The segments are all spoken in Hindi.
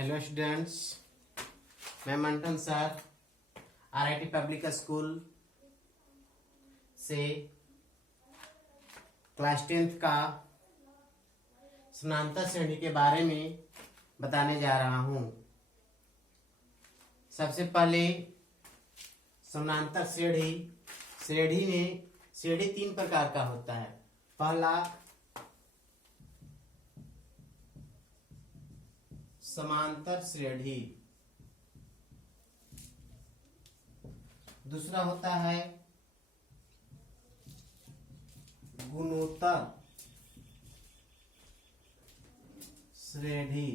हेलो स्टूडेंट्स, मैं मंटन सर आरआईटी पब्लिक स्कूल से क्लास 10th का समानांतर श्रेणी के बारे में बताने जा रहा हूं। सबसे पहले समानांतर श्रेणी में श्रेणी 3 प्रकार का होता है। पहला समांतर श्रेणी, दूसरा होता है गुणोत्तर श्रेणी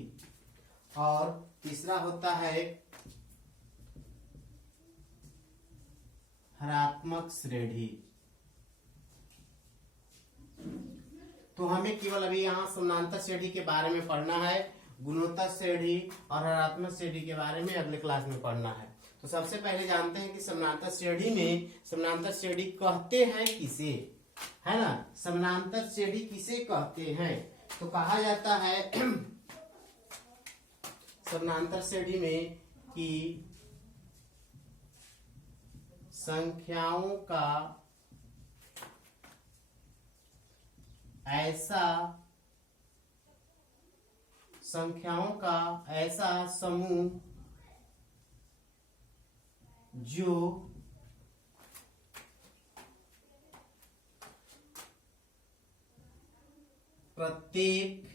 और तीसरा होता है हरात्मक श्रेणी। तो हमें केवल अभी यहाँ समानांतर श्रेणी के बारे में पढ़ना है। गुणोत्तर श्रेणी और हरात्मक श्रेणी के बारे में अगले क्लास में पढ़ना है। तो सबसे पहले जानते हैं कि समानांतर श्रेणी कहते हैं किसे, है ना। समानांतर श्रेणी किसे कहते हैं? तो कहा जाता है समानांतर श्रेणी में कि संख्याओं का ऐसा समूह जो प्रत्येक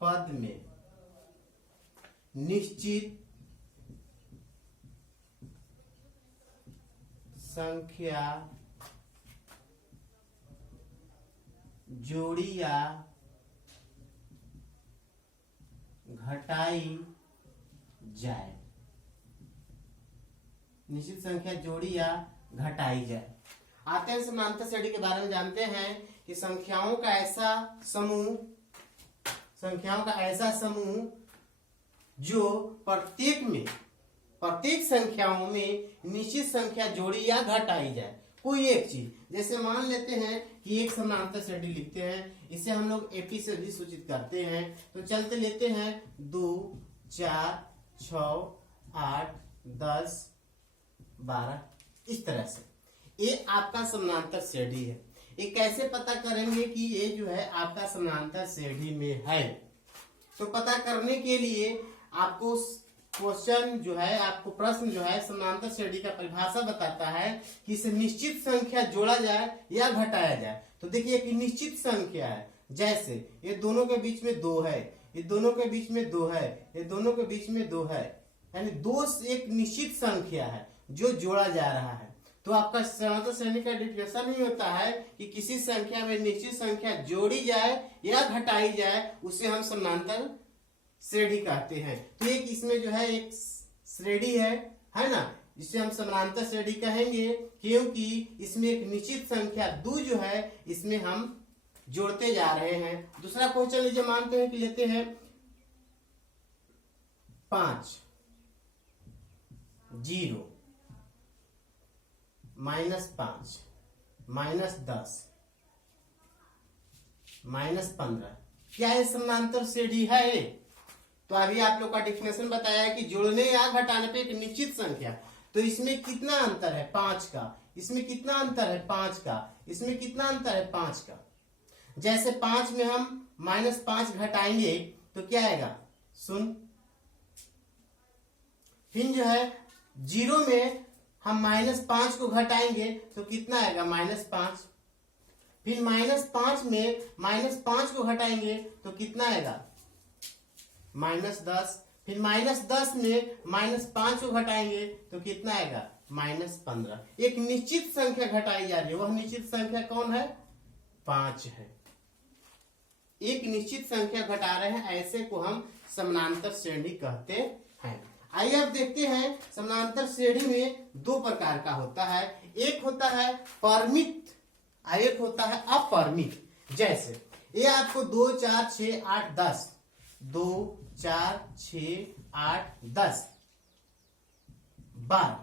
पद में निश्चित संख्या जोड़ी या घटाई जाए। निश्चित संख्या जोड़ी या घटाई जाए। आते हैं समानांतर श्रेणी के बारे में। जानते हैं कि संख्याओं का ऐसा समूह जो प्रत्येक संख्याओं में निश्चित संख्या जोड़ी या घटाई जाए। कोई एक चीज, जैसे मान लेते हैं कि एक समानांतर श्रेणी लिखते हैं, इसे हम लोग एपी से भी सूचित करते हैं। तो चलते लेते हैं 2, 4, 6, 8, 10, 12, इस तरह से। ये आपका समानांतर श्रेणी है। ये कैसे पता करेंगे कि ये जो है आपका समानांतर श्रेणी में है? तो पता करने के लिए आपको क्वेश्चन जो है, आपको प्रश्न जो है समानांतर श्रेणी का परिभाषा बताता है कि इसे निश्चित संख्या जोड़ा जाए या घटाया जाए। तो देखिए कि निश्चित संख्या है, जैसे ये दोनों के बीच में 2 है, ये दोनों के बीच में 2 है, ये दोनों के बीच में 2 है, यानी 2 एक निश्चित संख्या है जो जोड़ा जा रहा है। तो आपका समानांतर श्रेणी का डेफिनेशन ही होता है कि किसी संख्या में निश्चित संख्या जोड़ी जाए या घटाई जाए, उसे हम समानांतर श्रेणी कहते हैं। तो एक इसमें जो है एक श्रेणी है ना, जिसे हम समानांतर श्रेणी कहेंगे, क्योंकि इसमें एक निश्चित संख्या 2 जो है इसमें हम जोड़ते जा रहे हैं। दूसरा क्वेश्चन लीजिए, मानते हैं कि लेते हैं 5, 0, -5, -10, -15। क्या ये समानांतर श्रेणी है? तो अभी आप लोग का डेफिनेशन बताया है कि जोड़ने या घटाने पे एक निश्चित संख्या। तो इसमें कितना अंतर है? 5 का। इसमें कितना अंतर है? 5 का। इसमें कितना अंतर है? 5 का। जैसे 5 में हम -5 घटाएंगे तो क्या आएगा? सुन, फिर जो है 0 में हम -5 को घटाएंगे तो कितना आएगा? -5। फिर -5 में -5 को घटाएंगे तो कितना आएगा? -10। फिर -10 में -5 को घटाएंगे तो कितना आएगा? -15। एक निश्चित संख्या घटाई जा रही है, वह निश्चित संख्या कौन है? 5 है। एक निश्चित संख्या घटा रहे हैं, ऐसे को हम समानांतर श्रेणी कहते हैं। आइए अब देखते हैं समानांतर श्रेणी में 2 प्रकार का होता है। एक होता है परिमित और एक होता है अपरिमित। जैसे ये आपको 2, 4, 6, 8, 10, 2, 4, 6, 8, 10, 12।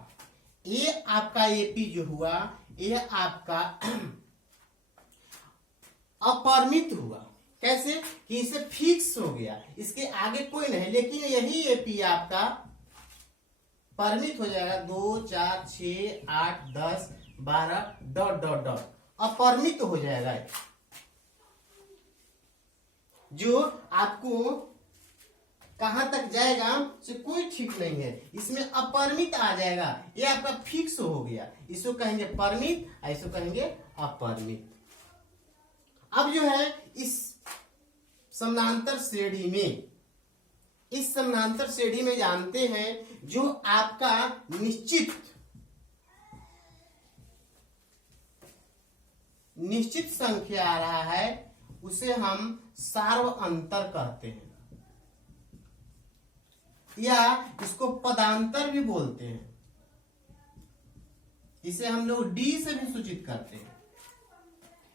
ये आपका एपी जो हुआ, ये आपका अपरिमित हुआ। कैसे कि इसे फिक्स हो गया, इसके आगे कोई नहीं, लेकिन यही एपी आपका परिमित हो जाएगा 2 4 6 8 10 12 डॉट डॉट डॉट अपरिमित हो जाएगा, जो आपको कहां तक जाएगा से कोई ठीक नहीं है, इसमें अपरिमित आ जाएगा, ये आपका फिक्स हो गया, इसको कहेंगे परिमित, इसको कहेंगे अपरिमित। अब जो है इस समानांतर श्रेणी में, इस समानांतर श्रेणी में जानते हैं जो आपका निश्चित संख्या आ रहा है उसे हम सार्वअंतर कहते हैं, या इसको पदांतर भी बोलते हैं, इसे हम लोग डी से भी सूचित करते हैं।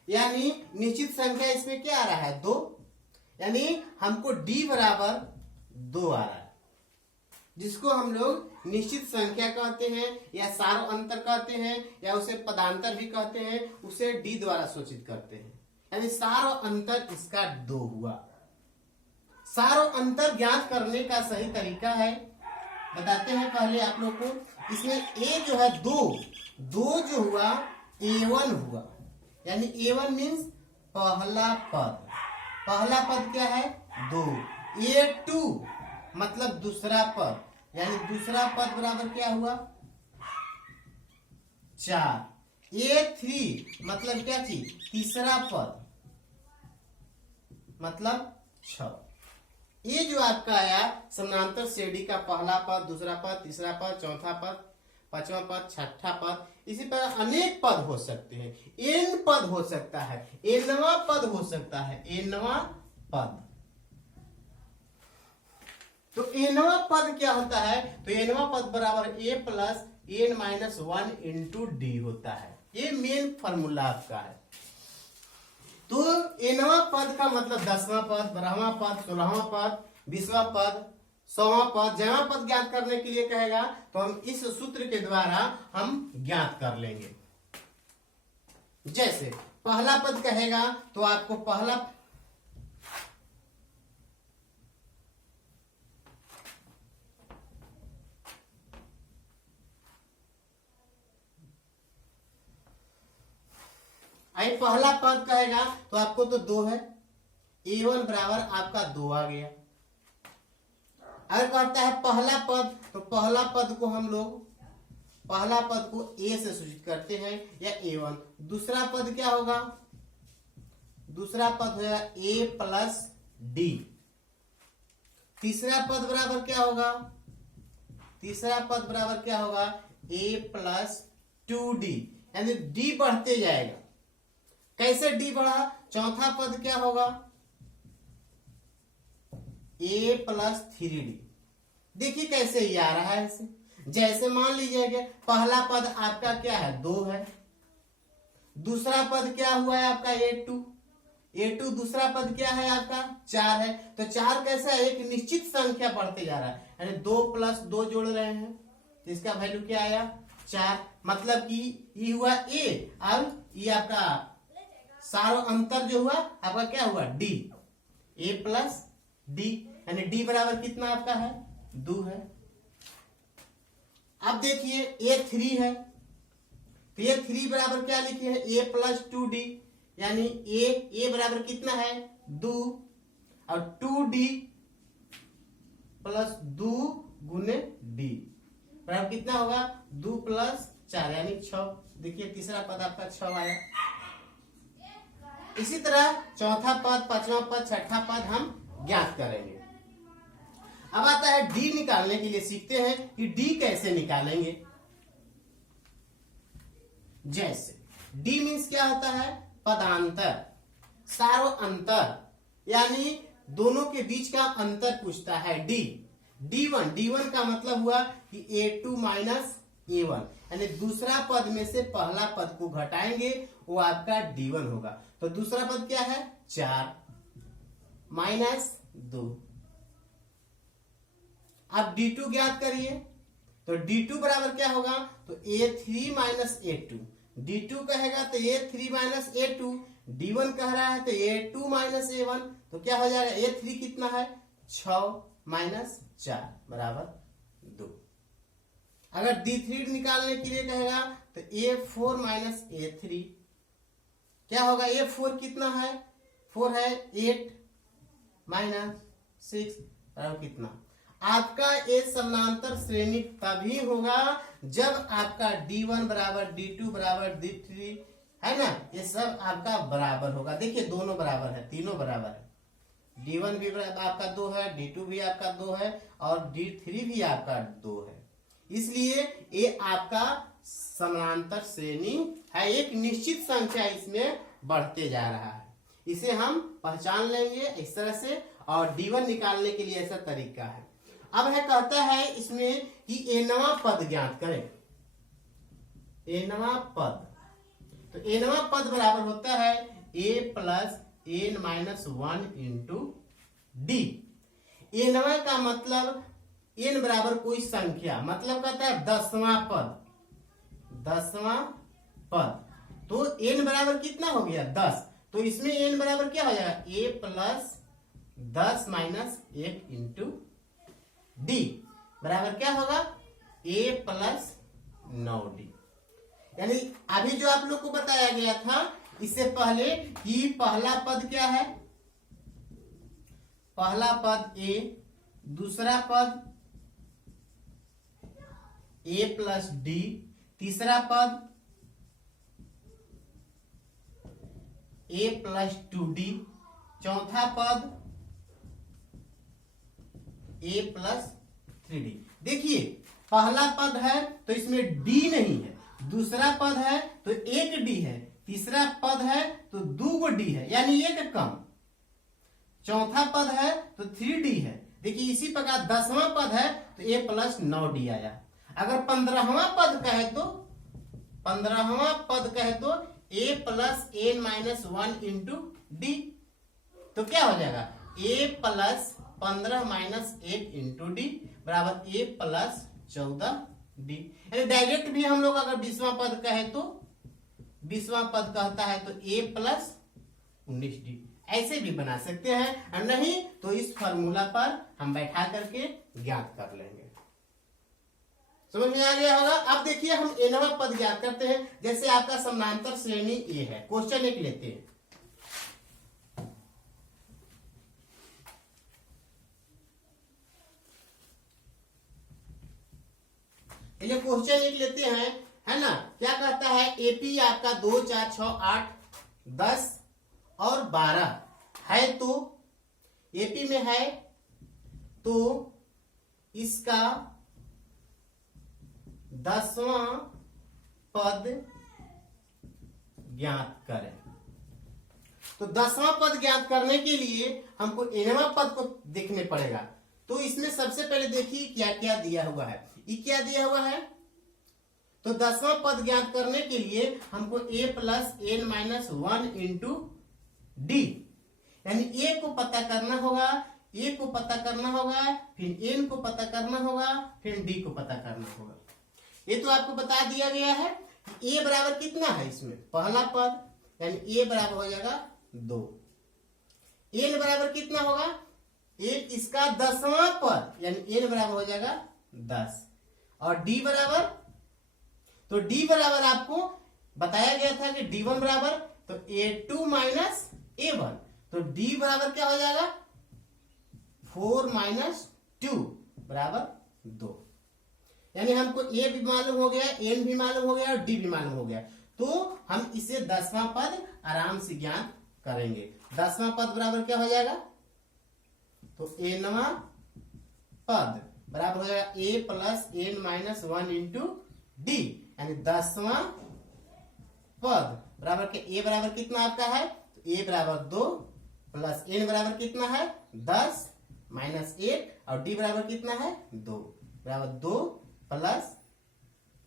यानी निश्चित संख्या इसमें क्या आ रहा है 2, यानी हमको डी बराबर 2 आ रहा है, जिसको हम लोग निश्चित संख्या कहते हैं या सार्वअंतर कहते हैं या उसे पदांतर भी कहते हैं, उसे डी द्वारा सूचित करते हैं। यानी सार्वअंतर इसका 2 हुआ। सार्वअंतर ज्ञात करने का सही तरीका है, बताते हैं पहले आप लोग को। इसमें ए जो है 2 जो हुआ A1 हुआ, यानी A1 मीन्स पहला पद, पहला पद क्या है 2, A2 मतलब दूसरा पद, यानी दूसरा पद बराबर क्या हुआ 4, A3 मतलब क्या चीज तीसरा पद मतलब 6। ये जो आपका आया समानांतर श्रेणी का पहला पद, दूसरा पद, तीसरा पद, चौथा पद, पांचवा पद, छठा पद, इसी तरह अनेक पद हो सकते हैं, एन पद हो सकता है, एनवा पद हो सकता है, एनवा पद। तो एनवा पद क्या होता है, तो एनवा पद बराबर a plus n minus 1 into d होता है, ये मेन फॉर्मूला आपका है। तो एनवा पद का मतलब 10वां पद, 12वां पद, 16वां पद, 20वां पद, 100वां पद, जहां पद ज्ञात करने के लिए कहेगा तो हम इस सूत्र के द्वारा हम ज्ञात कर लेंगे। जैसे पहला पद कहेगा तो आपको पहला पहला पद कहेगा तो आपको तो 2 है, A1 बराबर आपका 2 आ गया। अगर कहता है पहला पद तो पहला पद को हम लोग पहला पद को A से सूचित करते हैं या A1। दूसरा पद क्या होगा, दूसरा पद होगा A प्लस डी। तीसरा पद बराबर क्या होगा, तीसरा पद बराबर क्या होगा A प्लस 2D, यानी D बढ़ते जाएगा। कैसे डी बढ़ा, चौथा पद क्या होगा A प्लस 3D। देखिए कैसे ये आ रहा है इसे, जैसे मान लीजिए पहला पद आपका क्या है 2 है, दूसरा पद क्या हुआ है आपका A2, दूसरा पद क्या है आपका 4 है। तो 4 कैसा है, एक निश्चित संख्या बढ़ते जा रहा है, यानी 2 प्लस 2 जोड़ रहे हैं तो इसका वैल्यू क्या आया 4, मतलब कि ये हुआ A। अब ये आपका सार्वअंतर जो हुआ आपका क्या हुआ D, A प्लस D, यानी D बराबर कितना आपका है 2 है। अब देखिए A3 है तो A3 बराबर क्या लिखे हैं A प्लस 2D, यानी A बराबर कितना है 2 और 2D प्लस 2 गुने D बराबर कितना होगा 2 प्लस 4 यानी 6। देखिए तीसरा पद आपका 6 आया। इसी तरह चौथा पद, पांचवा पद, छठा पद हम ज्ञात करेंगे। अब आता है डी निकालने के लिए, सीखते हैं कि डी कैसे निकालेंगे। जैसे डी मीन्स क्या होता है पदांतर, सार्वअंतर, यानी दोनों के बीच का अंतर पूछता है D1 का मतलब हुआ कि A2 माइनस A1, यानी दूसरा पद में से पहला पद को घटाएंगे वो आपका D1 होगा। तो दूसरा पद क्या है 4 माइनस 2। अब D2 ज्ञात करिए, तो D2 बराबर क्या होगा, तो A3 माइनस A2। D2 कहेगा तो A3 माइनस A2, D1 कह रहा है तो A2 माइनस A1, तो क्या हो जाएगा, A3 कितना है 6 माइनस 4 बराबर 2। अगर D3 निकालने के लिए कहेगा तो A4 माइनस A3 क्या होगा, A4 कितना है 4 है 8 माइनस 6 बराबर कितना। आपका ये समानांतर श्रेणी तभी होगा जब आपका D1 बराबर D2 बराबर D3 है ना, ये सब आपका बराबर होगा। देखिए दोनों बराबर है, तीनों बराबर है। D1 भी आपका 2 है, D2 भी आपका 2 है और D3 भी आपका 2 है। इसलिए ये आपका समानांतर श्रेणी है, एक निश्चित संख्या इसमें बढ़ते जा रहा है। इसे हम पहचान लेंगे इस तरह से, और D1 निकालने के लिए ऐसा तरीका है। अब है कहता है इसमें कि एनवा पद ज्ञात करें। एनवा पद, तो एनवा पद बराबर होता है a plus n minus 1 into d. एनवा का मतलब एन बराबर कोई संख्या, मतलब कहता है 10वां पद, 10वां पद। तो एन बराबर कितना हो गया 10, तो इसमें एन बराबर क्या हो जाएगा a plus 10 minus 1 into d बराबर क्या होगा a प्लस 9d। यानी अभी जो आप लोग को बताया गया था इससे पहले कि पहला पद क्या है, पहला पद a, दूसरा पद a प्लस डी, तीसरा पद a प्लस 2d, चौथा पद a प्लस 3d। देखिए पहला पद है तो इसमें d नहीं है, दूसरा पद है तो एक d है, तीसरा पद है तो 2 d है यानी एक कम, चौथा पद है तो 3d है। देखिए इसी प्रकार 10वां पद है तो a प्लस 9d आया। अगर 15वां पद कहे तो, 15वां पद कहे तो a plus n minus 1 into d, तो क्या हो जाएगा a plus 15 minus 1 into d बराबर a प्लस 14d। यानी डायरेक्ट भी हम लोग अगर 20वां पद कहे तो, 20वां पद कहता है तो a प्लस 19d, ऐसे भी बना सकते हैं, और नहीं तो इस फॉर्मूला पर हम बैठा करके ज्ञात कर लेंगे। समझ में आ गया होगा। अब देखिए हम एनवा पद ज्ञात करते हैं। जैसे आपका समानांतर श्रेणी ए है, क्वेश्चन एक लेते हैं। ये क्वेश्चन एक लेते हैं, है ना। क्या कहता है, एपी आपका 2 4 6 8 10 और 12 है, तो एपी में है तो इसका 10वां पद ज्ञात करें। तो 10वां पद ज्ञात करने के लिए हमको एनवां पद को देखने पड़ेगा। तो इसमें सबसे पहले देखिए क्या क्या दिया हुआ है। ये क्या दिया हुआ है, तो 10वां पद ज्ञात करने के लिए हमको a plus n minus 1 into d, यानी a को पता करना होगा, a को पता करना होगा, फिर n को पता करना होगा, फिर d को पता करना होगा। ये तो आपको बता दिया गया है। a बराबर कितना है इसमें, पहला पद, यानी a बराबर हो जाएगा 2। n बराबर कितना होगा, एक इसका 10वां पद, यानी n बराबर हो जाएगा 10। और d बराबर, तो d बराबर आपको बताया गया था कि d1 बराबर तो a2 माइनस a1, तो d बराबर क्या हो जाएगा 4 माइनस 2 बराबर 2। यानी हमको a भी मालूम हो गया, n भी मालूम हो गया और d भी मालूम हो गया। तो हम इसे 10वां पद आराम से ज्ञात करेंगे। 10वां पद बराबर क्या हो जाएगा, तो nवां पद बराबर हो जाएगा a plus n minus 1 into d, यानी 10वां पद बराबर के a बराबर कितना आपका है, तो a बराबर 2 प्लस n बराबर कितना है 10 माइनस 1 और d बराबर कितना है 2 बराबर 2 प्लस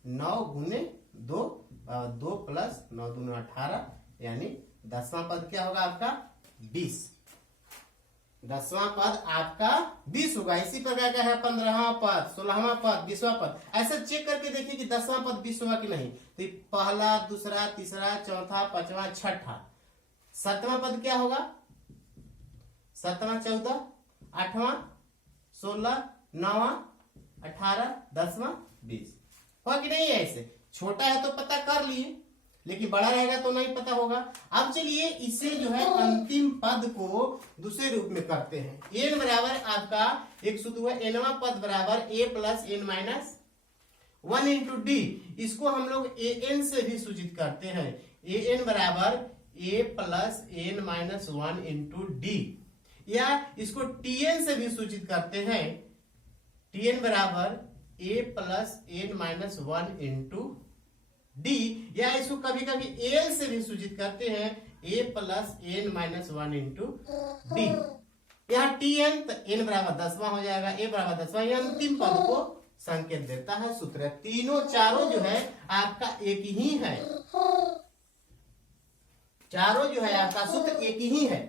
9 गुने 2 बराबर 2 प्लस 9 दूनी 18, यानी 10वां पद क्या होगा आपका 20। 10वां पद आपका 20 होगा। इसी प्रकार का है 15वां पद, 16वां पद, 20वां पद। ऐसा चेक करके देखिए कि 10वां पद 20 होगा कि नहीं। तो पहला, दूसरा, तीसरा, चौथा, पांचवा, छठा, 7वां पद क्या होगा, 7वां 14, 8वां 16, 9वां 18, 10वां 20। हुआ कि नहीं है? ऐसे छोटा है तो पता कर लिए, लेकिन बड़ा रहेगा तो नहीं पता होगा। अब चलिए इसे जो है अंतिम पद को दूसरे रूप में करते हैं। n बराबर आपका एक सूत्र हुआ, nवां पद बराबर a plus n minus 1 into D. इसको हम लोग an से भी सूचित करते हैं। an बराबर a plus n minus 1 into D, या इसको tn से भी सूचित करते हैं। tn बराबर a plus n minus 1 into D, या इसको कभी कभी एल से भी सूचित करते हैं, a plus n minus 1 into D. यहाँ tn तो n बराबर 10वां हो जाएगा, a बराबर 10वां। यह अंतिम पद को संकेत देता है सूत्र। तीनों चारों जो है आपका एक ही है, चारों जो है आपका सूत्र एक ही है।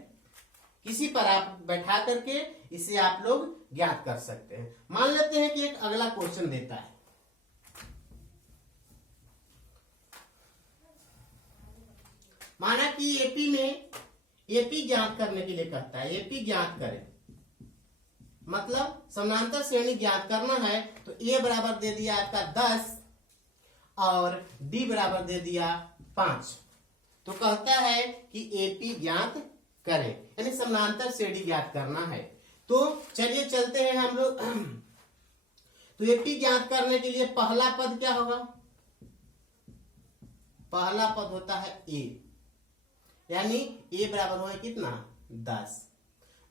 किसी पर आप बैठा करके इसे आप लोग ज्ञात कर सकते हैं। मान लेते हैं कि एक अगला क्वेश्चन देता है, माना कि एपी में एपी ज्ञात करने के लिए कहता है, एपी ज्ञात करें, मतलब समानांतर श्रेणी ज्ञात करना है। तो ए बराबर दे दिया आपका 10 और डी बराबर दे दिया 5। तो कहता है कि एपी ज्ञात करें, यानी समानांतर श्रेणी ज्ञात करना है। तो चलिए चलते हैं हम लोग। तो एपी ज्ञात करने के लिए पहला पद क्या होगा? पहला पद होता है ए, यानी ए बराबर होगा कितना? 10।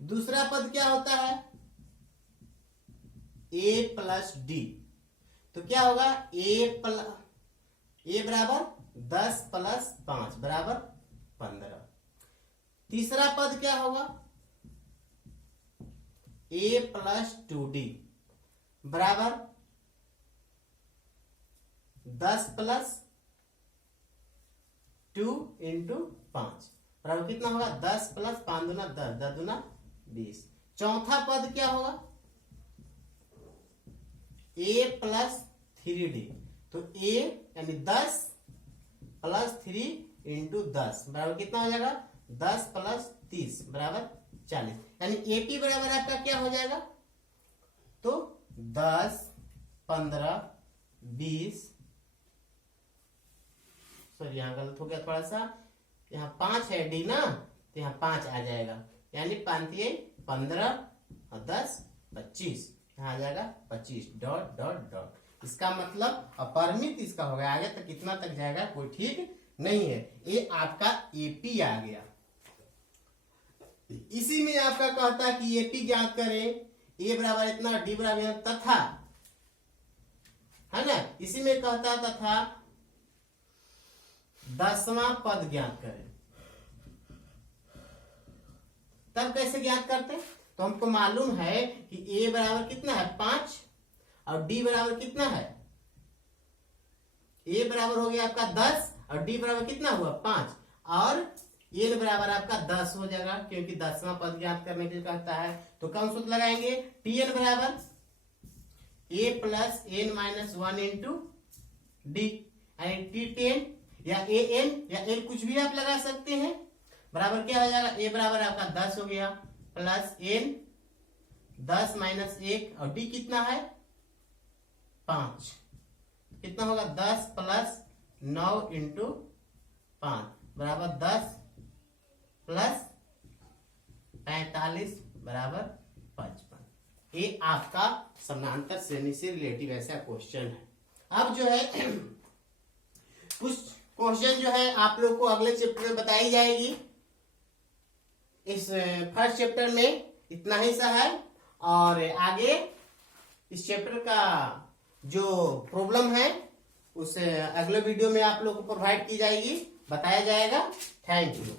दूसरा पद क्या होता है? ए प्लस डी। तो क्या होगा? ए बराबर 10 प्लस 5 बराबर 15। तीसरा पद क्या होगा? ए प्लस 2d बराबर 10 प्लस 2 इंटू 5 बराबर कितना होगा? 10 प्लस 5 दूना 10, 10 दूना 20। चौथा पद क्या होगा? a plus 3d। तो a यानी 10 प्लस 3 इंटू 10 बराबर कितना हो जाएगा? 10 प्लस 30 बराबर 40। यानी एपी बराबर आपका क्या हो जाएगा? तो 10, 15, 20, सॉरी यहाँ गलत हो गया थोड़ा सा, यहाँ 5 है डी ना, तो यहाँ 5 आ जाएगा। यानी 5 15 और 10 25, यहाँ आ जाएगा 25 डॉट डॉट डॉट। इसका मतलब अपरिमित इसका हो गया। आगे तक कितना तक जाएगा कोई ठीक नहीं है। ये आपका एपी आ गया। इसी में आपका कहता है कि एपी ज्ञात करें, ए बराबर इतना, डी बराबर तथा, है ना। इसी में कहता तथा 10वां पद ज्ञात करें। तब कैसे ज्ञात करते? तो हमको मालूम है कि ए बराबर कितना है? 5 और डी बराबर कितना है? ए बराबर हो गया आपका 10 और डी बराबर कितना हुआ? 5, और एन बराबर आपका 10 हो जाएगा, क्योंकि 10वां पद ज्ञात करने के लिए कहता है। तो कौन सूत्र लगाएंगे? टीएन बराबर a plus n minus 1 into d, यानी टी10 या ए एन या एन कुछ भी आप लगा सकते हैं। बराबर क्या हो जाएगा? ए बराबर आपका 10 हो गया प्लस एन 10 माइनस 1, और डी कितना है? 5। कितना होगा? 10 प्लस 9 इंटू 5 बराबर 10 प्लस 45 बराबर 55। ये आपका समानांतर श्रेणी से रिलेटिव ऐसा क्वेश्चन है। अब जो है कुछ क्वेश्चन जो है आप लोग को अगले चैप्टर में बताई जाएगी। इस फर्स्ट चैप्टर में इतना ही सा है, और आगे इस चैप्टर का जो प्रॉब्लम है उस अगले वीडियो में आप लोग को प्रोवाइड की जाएगी, बताया जाएगा। Thank you.